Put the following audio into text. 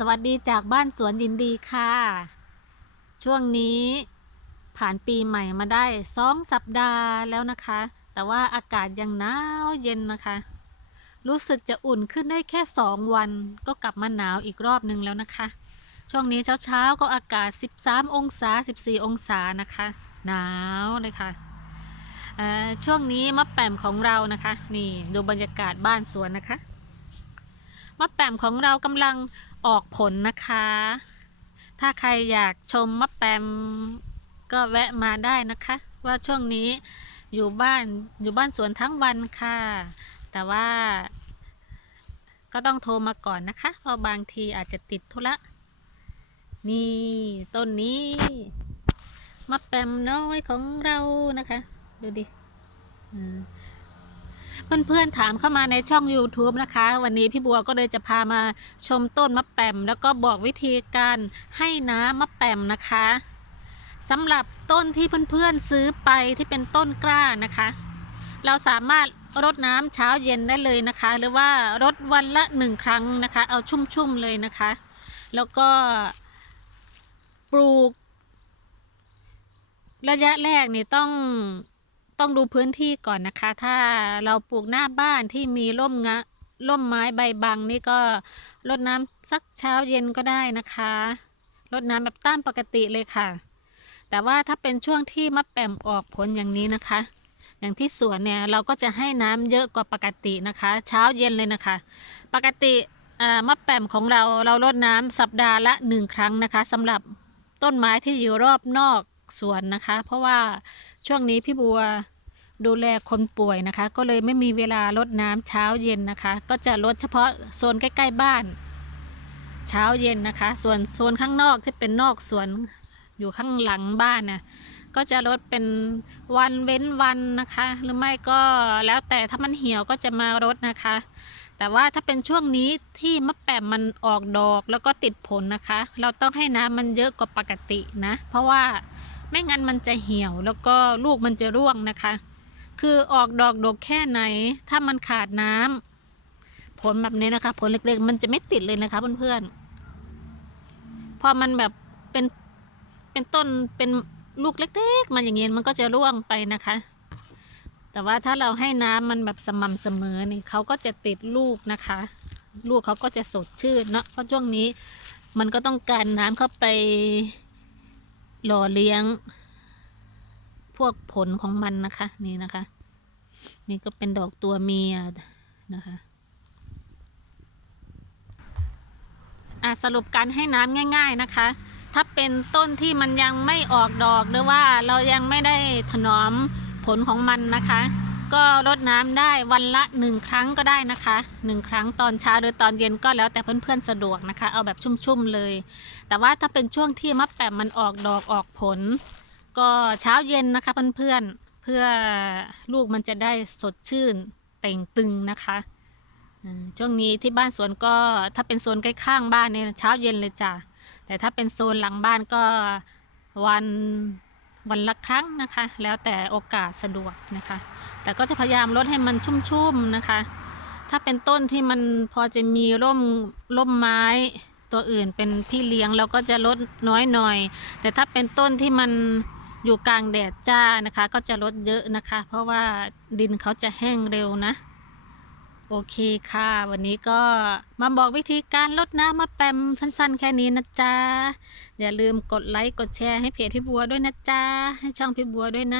สวัสดีจากบ้านสวนยินดีค่ะ ช่วงนี้ผ่านปีใหม่มาได้สองสัปดาห์แล้วนะคะ แต่ว่าอากาศยังหนาวเย็นนะคะ รู้สึกจะอุ่นขึ้นได้แค่สองวัน ก็กลับมาหนาวอีกรอบนึงแล้วนะคะ ช่วงนี้เช้าๆก็อากาศ 13 องศา 14 องศานะคะ หนาวเลยค่ะช่วงนี้มะแปมของเรานะคะ นี่ดูบรรยากาศบ้านสวนนะคะมะแปมของเรากำลังออกผลนะคะ ถ้าใครอยากชมมะแปมก็แวะมาได้นะคะ ว่าช่วงนี้อยู่บ้านอยู่บ้านสวนทั้งวันค่ะ แต่ว่าก็ต้องโทรมาก่อนนะคะ เพราะบางทีอาจจะติดธุระ นี่ต้นนี้มะแปมน้อยของเรานะคะ ดูดิ อืม เพื่อนๆถามเข้ามาในช่อง YouTube นะคะ วันนี้พี่บัวก็เลยจะพามาชมต้นมะแปมแล้วก็บอกวิธีการให้น้ำมะแปมนะคะสำหรับต้นที่เพื่อนๆซื้อไปที่เป็นต้นกล้านะคะ เราสามารถรดน้ำเช้าเย็นได้เลยนะคะ หรือว่ารดวันละหนึ่งครั้งนะคะ เอาชุ่มๆเลยนะคะ แล้วก็ปลูก ระยะแรกนี่ต้อง ต้องดูพื้นที่ก่อนนะคะ ถ้าเราปลูกหน้าบ้านที่มีร่มงะร่มไม้ใบบังนี่ก็รดน้ำสักเช้าเย็นก็ได้นะคะรดน้ำแบบตามปกติเลยค่ะ แต่ว่าถ้าเป็นช่วงที่มะแปมออกผลอย่างนี้นะคะ อย่างที่สวนเนี่ยเราก็จะให้น้ำเยอะกว่าปกตินะคะ เช้าเย็นเลยนะคะ ปกติมะแปมของเราเรารดน้ำสัปดาห์ละหนึ่งครั้งนะคะสำหรับต้นไม้ที่อยู่รอบนอก สวนนะคะ เพราะว่าช่วงนี้พี่บัวดูแลคนป่วยนะคะ ก็เลยไม่มีเวลารดน้ำเช้าเย็นนะคะ ก็จะลดเฉพาะโซนใกล้ๆบ้าน เช้าเย็นนะคะ ส่วนโซนข้างนอกที่เป็นนอกสวนอยู่ข้างหลังบ้านนะก็จะลดเป็นวันเว้นวันนะคะ หรือไม่ก็แล้วแต่ถ้ามันเหี่ยวก็จะมารดนะคะ แต่ว่าถ้าเป็นช่วงนี้ที่มะแปมมันออกดอกแล้วก็ติดผลนะคะ เราต้องให้น้ำมันเยอะกว่าปกตินะ เพราะว่า ไม่งั้นมันจะเหี่ยวแล้วก็ลูกมันจะร่วงนะคะ คือออกดอกดกแค่ไหน ถ้ามันขาดน้ำผลแบบนี้นะคะ ผลเล็กๆ มันจะไม่ติดเลยนะคะเพื่อนๆพอมันแบบเป็นเป็นต้นเป็นลูกเล็ก ๆ มันอย่างเงี้ยมันก็จะร่วงไปนะคะ แต่ว่าถ้าเราให้น้ำมันแบบสม่ำเสมอนี่เขาก็จะติดลูกนะคะ ลูกเขาก็จะสดชื่นเนาะเพราะช่วงนี้มันก็ต้องการน้ำเข้าไป หล่อเลี้ยง พวกผลของมันนะคะ นี่นะคะ นี่ก็เป็นดอกตัวเมียนะคะอะสรุปการให้น้ำง่าย ๆนะคะ ถ้าเป็นต้นที่มันยังไม่ออกดอกหรือว่าเรายังไม่ได้ถนอมผลของมันนะคะ ก็รดน้ำได้วันละหนึ่งครั้งก็ได้นะคะหนึ่งครั้งตอนเช้าหรือตอนเย็นก็แล้วแต่เพื่อนๆสะดวกนะคะ เอาแบบชุ่มๆเลย แต่ว่าถ้าเป็นช่วงที่มะแปมมันออกดอกออกผล ก็เช้าเย็นนะคะเพื่อนๆเพื่อลูกมันจะได้สดชื่นเต่งตึงนะคะช่วงนี้ที่บ้านสวนก็ถ้าเป็นโซนใกล้ข้างบ้านเนี่ยเช้าเย็นเลยจ้ะแต่ถ้าเป็นโซนหลังบ้านก็วัน วันละครั้งนะคะ แล้วแต่โอกาสสะดวกนะคะ แต่ก็จะพยายามลดให้มันชุ่มๆนะคะ ถ้าเป็นต้นที่มันพอจะมีร่มร่มไม้ตัวอื่นเป็นพี่เลี้ยงเราก็จะลดน้อยหน่อย แต่ถ้าเป็นต้นที่มันอยู่กลางแดดจ้านะคะ ก็จะลดเยอะนะคะ เพราะว่าดินเขาจะแห้งเร็วนะ โอเคค่ะ วันนี้ก็มาบอกวิธีการลดน้ำมาแปมสั้นๆ แค่นี้นะจ๊ะ อย่าลืมกดไลค์ กดแชร์ให้เพจพี่บัวด้วยนะจ๊ะ ให้ช่องพี่บัวด้วยนะ